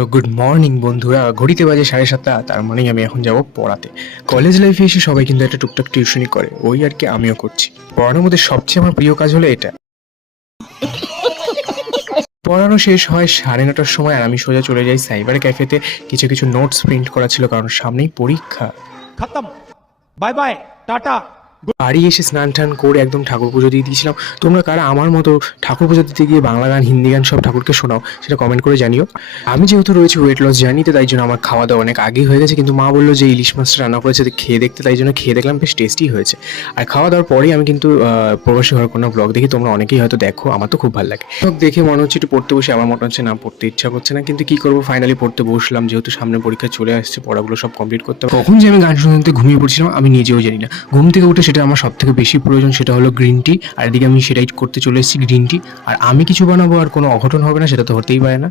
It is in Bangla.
তো গুড মর্নিং বন্ধুরা, ঘড়িতে বাজে 7:30। তার মানেই আমি এখন যাব পড়াতে। কলেজ লাইফে এসে সবাই কিন্তু একটা টুকটাক টিউশনই করে, ওই আর কি আমিও করছি। পড়ানোর মধ্যে সবচেয়ে আমার প্রিয় কাজ হলো এটা। পড়ানো শেষ হয় 9:30টার সময়, আর আমি সোজা চলে যাই সাইবার ক্যাফেতে। কিছু নোটস প্রিন্ট করা ছিল, কারণ সামনেই পরীক্ষা। खत्म। Bye bye tata. বাড়ি এসে স্নান টান করে একদম ঠাকুর পুজো দিয়ে দিয়েছিলাম। তোমরা কারা আমার মতো ঠাকুর পুজো দিতে গিয়ে বাংলা গান, হিন্দি গান সব ঠাকুরকে শোনাও, সেটা কমেন্ট করে জানিও। আমি যেহেতু রয়েছে ওয়েট লস জার্নিতে, তাই জন্য আমার খাওয়া দাওয়া অনেক আগেই হয়ে গেছে, কিন্তু মা বললো যে ইলিশ মাছটা রান্না করেছে খেয়ে দেখতে, তাই জন্য খেয়ে দেখলাম, বেশ টেস্টি হয়েছে। আর খাওয়া দাওয়ার পরেই আমি কিন্তু প্রবাসী ঘর কোনো ব্লগ দেখি, তোমরা অনেকেই হয়তো দেখো, আমার তো খুব ভালো লাগে। ব্লগ দেখে মনে হচ্ছে একটু পড়তে বসে, আমার মনে হচ্ছে না পড়তে ইচ্ছা করছে না, কিন্তু কি করবো, ফাইনালি পড়তে বসলাম। যেহেতু সামনে পরীক্ষা চলে আসছে, পড়াগুলো সব কমপ্লিট করতে হবে। কখন যে আমি গান শুনতে ঘুমিয়ে পড়ছিলাম আমি নিজেও জানি না। ঘুম থেকে উঠে সেটা আমার সব থেকে বেশি প্রয়োজন, সেটা হলো গ্রিন টি। আর এদিকে আমি সেটাই করতে চলে এসেছি, গ্রিন টি। আর আমি কিছু বানাবো আর কোনো অঘটন হবে না, সেটা তো হতেই পারে না।